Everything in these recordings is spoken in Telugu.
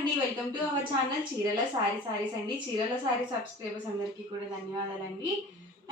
అండి, వెల్కమ్ టు అవర్ ఛానల్ చీరల సారీస్ అండి. చీరల సారీ సబ్స్క్రైబర్స్ అందరికీ కూడా ధన్యవాదాలండి.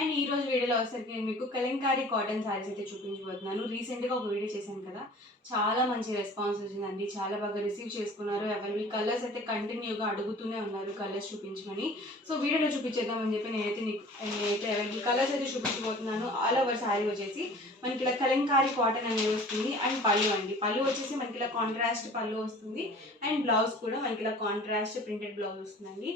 అండ్ ఈ రోజు వీడియోలో వచ్చేసరికి నేను మీకు కలంకారీ కాటన్ సారీస్ అయితే చూపించబోతున్నాను. రీసెంట్గా ఒక వీడియో చేశాను కదా, చాలా మంచి రెస్పాన్స్ వచ్చిందండి. చాలా బాగా రిసీవ్ చేసుకున్నారు. అవైలబుల్ కలర్స్ అయితే కంటిన్యూగా అడుగుతూనే ఉన్నారు కలర్స్ చూపించమని. సో వీడియోలో చూపించేద్దామని చెప్పి నేనైతే అవైలబుల్ కలర్స్ అయితే చూపించబోతున్నాను. ఆల్ ఓవర్ సారీ వచ్చేసి మనకి ఇలా కలంకారీ కాటన్ అనేది వస్తుంది. అండ్ పళ్ళు అండి, పళ్ళు వచ్చేసి మనకి ఇలా కాంట్రాస్ట్ పళ్ళు వస్తుంది. అండ్ బ్లౌజ్ కూడా మనకి ఇలా కాంట్రాస్ట్ ప్రింటెడ్ బ్లౌజ్ వస్తుందండి.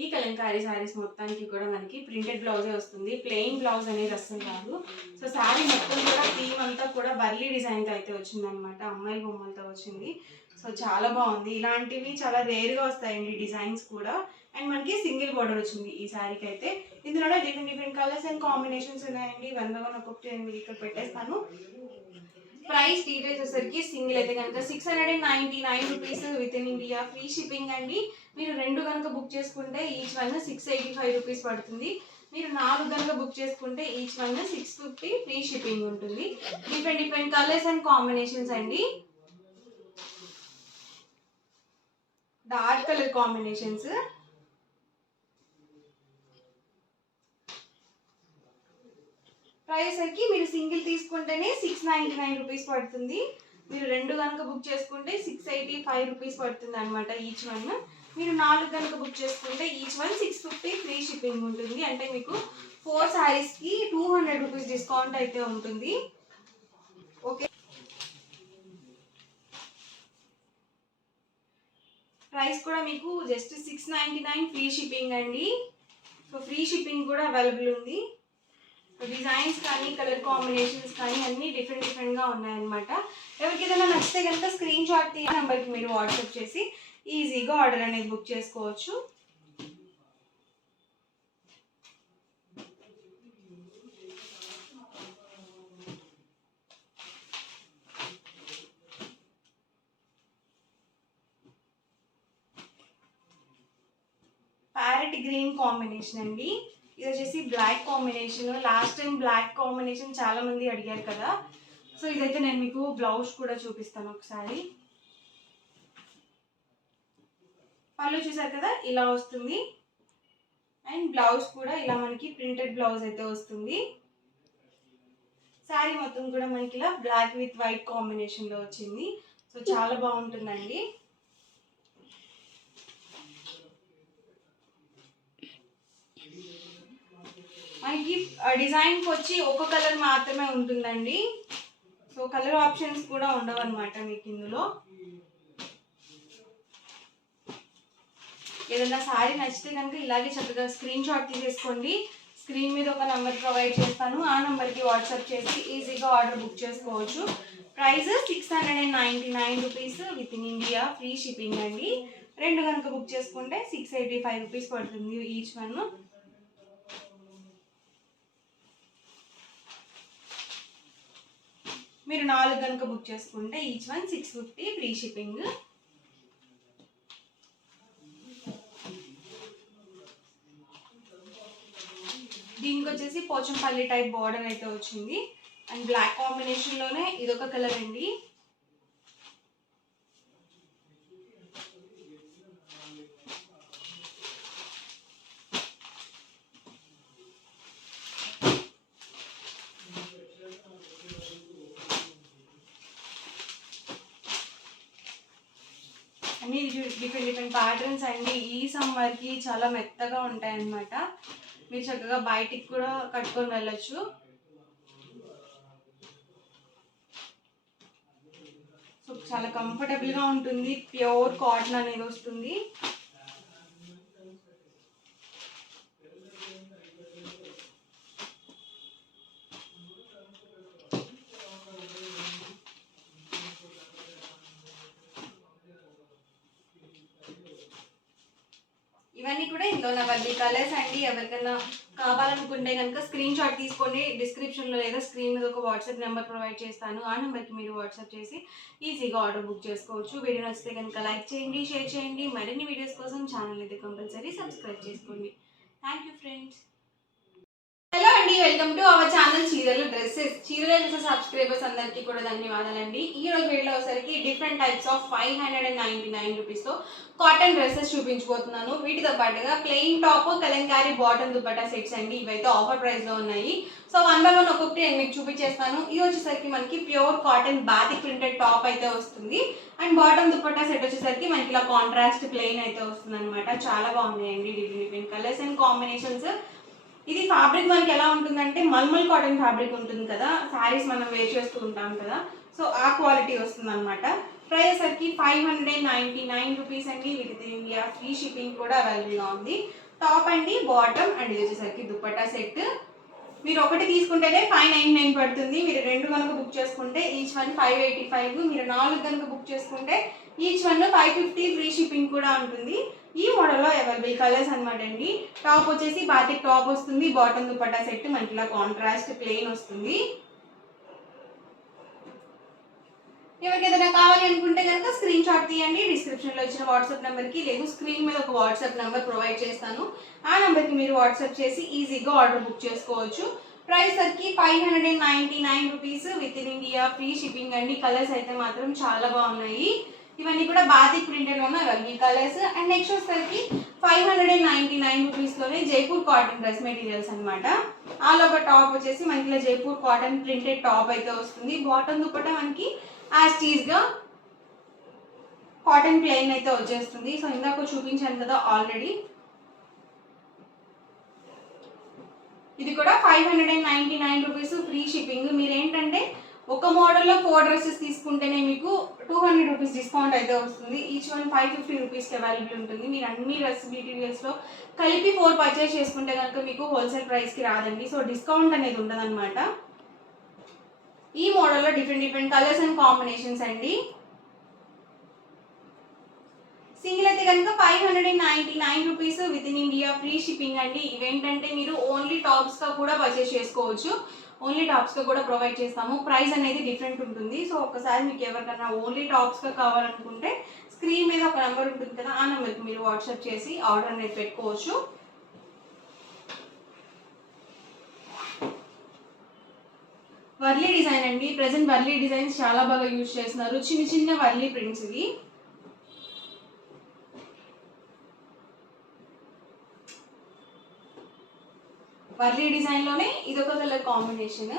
ఈ కలంకారీ శారీస్ మొత్తానికి కూడా మనకి ప్రింటెడ్ బ్లౌజే వస్తుంది, ప్లెయిన్ బ్లౌజ్ అనేది అస్సలు కాదు. సో శారీ మొత్తం కూడా థీమ్ అంతా కూడా బర్లీ డిజైన్తో అయితే వచ్చిందనమాట, అమ్మాయి బొమ్మలతో వచ్చింది. సో చాలా బాగుంది. ఇలాంటివి చాలా రేర్గా వస్తాయండి డిజైన్స్ కూడా. అండ్ మనకి సింగిల్ బార్డర్ వచ్చింది ఈ శారీకి అయితే. ఇందులో డిఫరెంట్ కలర్స్ అండ్ కాంబినేషన్స్ ఉన్నాయండి. వన్ బై వన్ ఒక్కొక్కటి నేను ఇక్కడ పెట్టేస్తాను. ప్రైస్ డీటెయిల్స్ వచ్చేసరికి సింగిల్ అయితే కనుక 699 rupees with in India, free shipping అండి. మీరు 2 కనుక బుక్ చేసుకుంటే ఈచ్ వన్ 685 రూపీస్ పడుతుంది. మీరు 4 కనుక బుక్ చేసుకుంటే ఈచ్ వన్ 650 ఫ్రీ షిప్పింగ్ ఉంటుంది. డిఫరెంట్ కలర్స్ అండ్ కాంబినేషన్స్ అండి, డార్క్ కలర్ కాంబినేషన్స్. ప్రైస్ అయితే మీరు సింగిల్ తీసుకుంటేనే 699 రూపీస్ పడుతుంది. మీరు 2 కనుక బుక్ చేసుకుంటే 685 రూపీస్ పడుతుంది అనమాట ఈచ్ వన్. మీరు 4 కనుక బుక్ చేసుకుంటే ఈచ్ వన్ 650 ఫ్రీ షిప్పింగ్ ఉంటుంది. అంటే మీకు 4 శారీస్కి 200 రూపీస్ డిస్కౌంట్ అయితే ఉంటుంది. ఓకే, ప్రైస్ కూడా మీకు జస్ట్ 699 ఫ్రీ షిప్పింగ్ అండి. సో ఫ్రీ షిప్పింగ్ కూడా అవైలబుల్ ఉంది. డిజైన్స్ కానీ కలర్ కాంబినేషన్స్ కానీ అన్నీ డిఫరెంట్గా ఉన్నాయన్నమాట. ఎవరికి ఏదైనా నచ్చితే కనుక స్క్రీన్ షాట్ తీయ నెంబర్కి మీరు వాట్సాప్ చేసి ఈజీగా ఆర్డర్ అనేది బుక్ చేసుకోవచ్చు. ప్యారెట్ గ్రీన్ కాంబినేషన్ అండి. ఇది వచ్చేసి black combination. Last time black combination చాలా మంది అడిగారు కదా, సో ఇదైతే నేను మీకు బ్లౌజ్ కూడా చూపిస్తాను ఒకసారి. పళ్ళు చూసారు కదా, ఇలా వస్తుంది. అండ్ బ్లౌజ్ కూడా ఇలా మనకి ప్రింటెడ్ బ్లౌజ్ అయితే వస్తుంది. శారీ మొత్తం కూడా మనకి ఇలా బ్లాక్ విత్ వైట్ కాంబినేషన్లో వచ్చింది. సో చాలా బాగుంటుందండి. మనకి డిజైన్కి వచ్చి ఒక కలర్ మాత్రమే ఉంటుందండి. సో కలర్ ఆప్షన్స్ కూడా ఉండవు అనమాట మీకు ఇందులో. ఏదైనా శారీ నచ్చితే కనుక ఇలాగే చక్కగా స్క్రీన్ షాట్ తీసేసుకోండి. స్క్రీన్ మీద ఒక నెంబర్ ప్రొవైడ్ చేస్తాను, ఆ నెంబర్కి వాట్సాప్ చేసి ఈజీగా ఆర్డర్ బుక్ చేసుకోవచ్చు. Price 699 rupees with in India, free shipping అండి. 2 కనుక బుక్ చేసుకుంటే 685 రూపీస్ పడుతుంది ఈచ్ వన్. మీరు 4 కనుక బుక్ చేసుకుంటే ఈచ్ వన్ 650 ఫ్రీ షిప్పింగ్. దీనికి వచ్చేసి పోచంపల్లి టైప్ బార్డర్ అయితే వచ్చింది. అండ్ బ్లాక్ కాంబినేషన్లోనే ఇదొక కలర్ అండి. అన్ని డిఫరెంట్ ప్యాటర్న్స్ అండి. ఈ సమ్మర్కి చాలా మెత్తగా ఉంటాయి అన్నమాట. మీరు చక్కగా బయటికి కూడా కట్టుకొని వెళ్ళచ్చు. సో చాలా కంఫర్టబుల్గా ఉంటుంది. ప్యూర్ కాటన్ అనేది వస్తుంది. ఇవన్నీ కూడా ఇందులో అవన్నీ కలర్స్ అండి. ఎవరికైనా కావాలనుకుంటే కనుక స్క్రీన్ షాట్ తీసుకోండి. డిస్క్రిప్షన్లో లేదా స్క్రీన్ మీద ఒక వాట్సాప్ నెంబర్ ప్రొవైడ్ చేస్తాను, ఆ నెంబర్కి మీరు వాట్సాప్ చేసి ఈజీగా ఆర్డర్ బుక్ చేసుకోవచ్చు. వీడియో నచ్చితే కనుక లైక్ చేయండి, షేర్ చేయండి. మరిన్ని వీడియోస్ కోసం ఛానల్ అయితే కంపల్సరీ సబ్స్క్రైబ్ చేసుకోండి. Thank you friends. హలో. అండి, వెల్కమ్ టు అవర్ ఛానల్ చీరలు డ్రెస్సెస్ సబ్స్క్రైబర్స్ అందరికీ కూడా ధన్యవాదాలండి. ఈ రోజు వీడియోలో వచ్చేసరికి డిఫరెంట్ టైప్స్ ఆఫ్ 599 రూపీస్ తో కాటన్ డ్రెస్సెస్ చూపించబోతున్నాను. వీటితో పాటుగా plain top, Kalamkari bottom dupatta sets అండి. ఇవైతే ఆఫర్ ప్రైస్ లో ఉన్నాయి. సో 1 by 1 ఒక్కొక్కటి నేను మీకు చూపించేస్తాను. ఇది వచ్చేసరికి మనకి pure cotton batik printed top అయితే వస్తుంది. అండ్ బాటమ్ దుపట్టా సెట్ వచ్చేసరికి మనకి ఇలా కాంట్రాస్ట్ ప్లెయిన్ అయితే వస్తుంది అనమాట. చాలా బాగున్నాయండి. Different colours and combinations. ఇది ఫ్యాబ్రిక్ మనకి ఎలా ఉంటుందంటే మల్మల్ కాటన్ ఫ్యాబ్రిక్ ఉంటుంది కదా, శారీస్ మనం వేర్ చేస్తూ ఉంటాం కదా, సో ఆ క్వాలిటీ వస్తుంది అనమాట. ప్రైస్ సరికి 599 రూపీస్ అండి. విత్ ఇండియా ఫ్రీ షిప్పింగ్ కూడా అవైలబుల్గా ఉంది. టాప్ అండి, బాటమ్ అండ్ ఇది వచ్చేసరికి దుపట్టా సెట్. మీరు ఒకటి తీసుకుంటేనే 599 పడుతుంది. మీరు రెండు కనుక బుక్ చేసుకుంటే ఈచ్ వన్ 585. మీరు 4 కనుక బుక్ చేసుకుంటే ఈచ్ వన్ 550 ఫ్రీ షిప్పింగ్ కూడా ఉంటుంది. ఈ మోడల్లో అవైలబుల్ కలర్స్ అనమాట అండి. టాప్ వచ్చేసి బాతిక్ టాప్ వస్తుంది. బాటమ్ దుపట్టా సెట్ మనకి ఇలా కాంట్రాస్ట్ ప్లెయిన్ వస్తుంది. ఎవరికి ఏదైనా కావాలి అనుకుంటే కనుక స్క్రీన్ షాట్ తీయండి. డిస్క్రిప్షన్లో ఇచ్చిన వాట్సాప్ నెంబర్కి, లేదు స్క్రీన్ మీద ఒక వాట్సాప్ నెంబర్ ప్రొవైడ్ చేస్తాను. ఆ నెంబర్కి మీరు వాట్సాప్ చేసి ఈజీగా ఆర్డర్ బుక్ చేసుకోవచ్చు. ప్రైస్ సరికి 599 rupees with in India free shipping అండి. కలర్స్ అయితే మాత్రం చాలా బాగున్నాయి. ఇవన్నీ కూడా బాతిక్ ప్రింటెడ్ ఉన్న అవైలబుల్ కలర్స్. అండ్ నెక్స్ట్ వచ్చేసరికి 599 రూపీస్లోనే జైపూర్ కాటన్ డ్రెస్ మెటీరియల్స్ అనమాట. ఆల్ ఓవర్ టాప్ వచ్చేసి మనకి ఇలా జైపూర్ కాటన్ ప్రింటెడ్ టాప్ అయితే వస్తుంది. బాటమ్ దుపట్టా మనకి యాజ్ టీజ్గా కాటన్ ప్లెయిన్ అయితే వచ్చేస్తుంది. సో ఇందాక చూపించాను కదా ఆల్రెడీ. ఇది కూడా 599 రూపీస్ ఫ్రీ షిప్పింగ్. మీరు ఏంటంటే ఒక మోడల్లో 4 డ్రెస్సెస్ తీసుకుంటేనే మీకు 200 రూపీస్ డిస్కౌంట్ అయితే వస్తుంది. ఈచ్ వన్ 550 రూపీస్కి అవైలబుల్ ఉంటుంది. మీరు అన్ని డ్రెస్ మెటీరియల్స్లో కలిపి 4 పర్చేస్ చేసుకుంటే కనుక మీకు హోల్సేల్ ప్రైస్కి రాదండి. సో డిస్కౌంట్ అనేది ఉండదు అనమాట. ఈ మోడల్లో డిఫరెంట్ కలర్స్ అండ్ కాంబినేషన్స్ అండి. సింగిల్ అయితే కనుక 599 rupees with in India free shipping అండి. ఇవేంటంటే మీరు ఓన్లీ టాప్స్గా కూడా పర్చేస్ చేసుకోవచ్చు. ఓన్లీ టాప్స్గా కూడా ప్రొవైడ్ చేస్తాము. ప్రైస్ అనేది డిఫరెంట్ ఉంటుంది. సో ఒకసారి మీకు ఎవరికైనా ఓన్లీ టాప్స్గా కావాలనుకుంటే స్క్రీన్ మీద ఒక నెంబర్ ఉంటుంది కదా, ఆ నెంబర్కి మీరు వాట్సాప్ చేసి ఆర్డర్ అనేది పెట్టుకోవచ్చు. వర్లీ డిజైన్ అండి. ప్రెసెంట్ వర్లీ డిజైన్స్ చాలా బాగా యూజ్ చేస్తున్నారు. చిన్న చిన్న వర్లీ ప్రింట్స్ ఇవి. వర్లీ డిజైన్లోనే ఇదొక కలర్ కాంబినేషన్.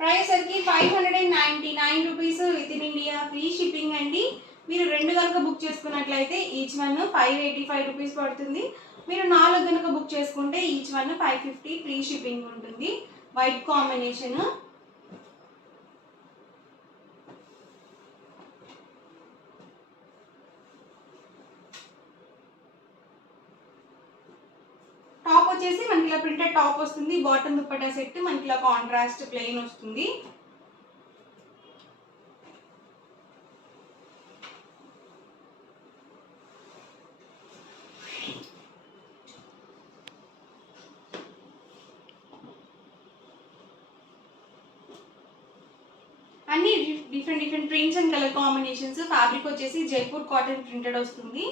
ప్రైస్ సరికి 599 rupees with in India free shipping అండి. మీరు రెండు కనుక బుక్ చేసుకున్నట్లయితే ఈచ్ వన్ 585 రూపీస్ పడుతుంది. మీరు 4 కనుక బుక్ చేసుకుంటే ఈచ్ వన్ 550 ఫ్రీ షిప్పింగ్ ఉంటుంది. White combination. టాప్ వచ్చేసి మనకి ఇలా ప్రింటెడ్ టాప్ వస్తుంది. బాటమ్ దుపట్టా సెట్ మనకి ఇలా కాంట్రాస్ట్ ప్లెయిన్ వస్తుంది. అన్ని different prints and colour combinations. Fabric వచ్చేసి జైపూర్ కాటన్ ప్రింటెడ్ వస్తుంది.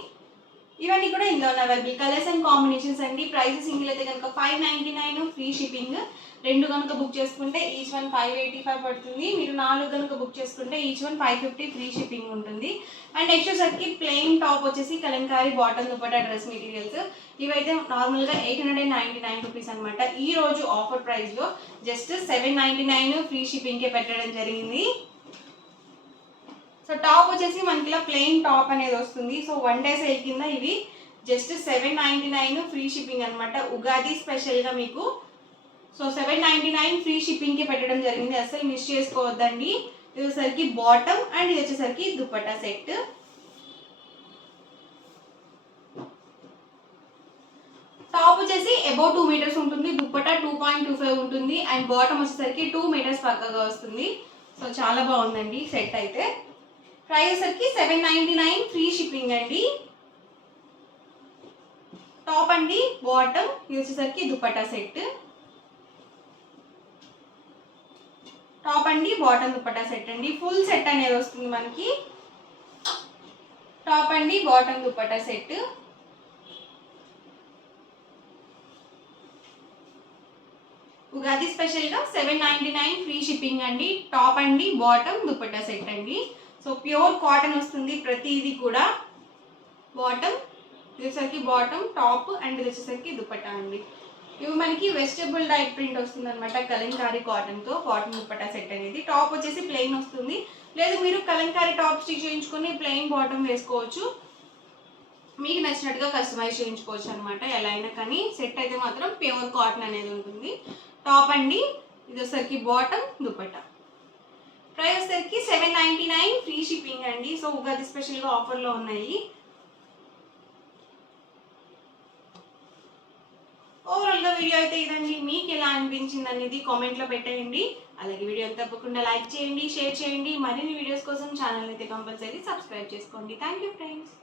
ఇవన్నీ కూడా ఇందులో అవైలబుల్ కలర్స్ అండ్ కాంబినేషన్స్ అండి. ప్రైస్ సింగిల్ అయితే కనుక 599 ఫ్రీ షిప్పింగ్. రెండు కనుక బుక్ చేసుకుంటే ఈచ్ వన్ 585 పడుతుంది. మీరు 4 కనుక బుక్ చేసుకుంటే ఈచ్ వన్ 550 ఫ్రీ షిప్పింగ్ ఉంటుంది. అండ్ నెక్స్ట్ వచ్చేసరికి ప్లెయిన్ టాప్ వచ్చేసి Kalamkari bottom dupatta dress materials. ఇవైతే నార్మల్గా 899 రూపీస్ అనమాట. ఈ రోజు ఆఫర్ ప్రైస్లో జస్ట్ 799 ఫ్రీ షిప్పింగ్కే పెట్టడం జరిగింది. సో టాప్ వచ్చేసి మనకి ఇలా ప్లెయిన్ టాప్ అనేది వస్తుంది. సో 1 డే సేల్ కింద ఇవి జస్ట్ 799 ఫ్రీ షిప్పింగ్ అనమాట. ఉగాది స్పెషల్గా మీకు. సో 799 ఫ్రీ షిప్పింగ్కి పెట్టడం జరిగింది. అసలు మిస్ చేసుకోవద్దండి. ఇది వచ్చేసరికి బాటమ్ అండ్ ఇది వచ్చేసరికి దుపట్టా సెట్. టాప్ వచ్చేసి అబౌట్ 2 మీటర్స్ ఉంటుంది. దుపట్టా 2.25 ఉంటుంది. అండ్ బాటమ్ వచ్చేసరికి 2 మీటర్స్ పక్కగా వస్తుంది. సో చాలా బాగుందండి సెట్ అయితే. ప్రైస్ సరికి 799 ఫ్రీ షిప్పింగ్ అండి. టాప్ అండి, బాటమ్, ఇది వచ్చేసరికి దుపట్టా సెట్. టాప్ అండి బాటమ్ దుపట్టా సెట్ అండి. ఫుల్ సెట్ అనేది వస్తుంది మనకి. టాప్ అండి బాటమ్ దుపట్టా సెట్. ఉగాది స్పెషల్గా 799 ఫ్రీ షిప్పింగ్ అండి. టాప్ అండి బాటమ్ దుపట్టా సెట్ అండి. సో ప్యూర్ కాటన్ వస్తుంది ప్రతిదీ కూడా. బాటమ్ ఇది వచ్చేసరికి బాటమ్, టాప్ అండ్ ఇది వచ్చేసరికి దుపట్టా అండి. ఇవి మనకి వెజిటబుల్ డైట్ ప్రింట్ వస్తుంది అనమాట కలంకారీ కాటన్తో. కాటన్ దుపట్టా సెట్ అనేది. టాప్ వచ్చేసి ప్లెయిన్ వస్తుంది. లేదు మీరు కలంకారీ టాప్ స్టిచ్ చేయించుకొని ప్లెయిన్ బాటమ్ వేసుకోవచ్చు. మీకు నచ్చినట్టుగా కస్టమైజ్ చేయించుకోవచ్చు అనమాట. ఎలా అయినా కానీ సెట్ అయితే మాత్రం ప్యూర్ కాటన్ అనేది ఉంటుంది. టాప్ అండి ఇది వచ్చేసరికి బాటమ్ దుపట్టా. ప్రైస్ వచ్చేసరికి 799 ఫ్రీ షిప్పింగ్ అండి. సో ఉగాది స్పెషల్గా ఆఫర్లో ఉన్నాయి. ఓవరాల్గా వీడియో అయితే ఇదండి. మీకు ఎలా అనిపించింది అనేది కామెంట్లో పెట్టేయండి. అలాగే వీడియో తప్పకుండా లైక్ చేయండి, షేర్ చేయండి. మరిన్ని వీడియోస్ కోసం ఛానల్ అయితే కంపల్సరీ సబ్స్క్రైబ్ చేసుకోండి. Thank you friends.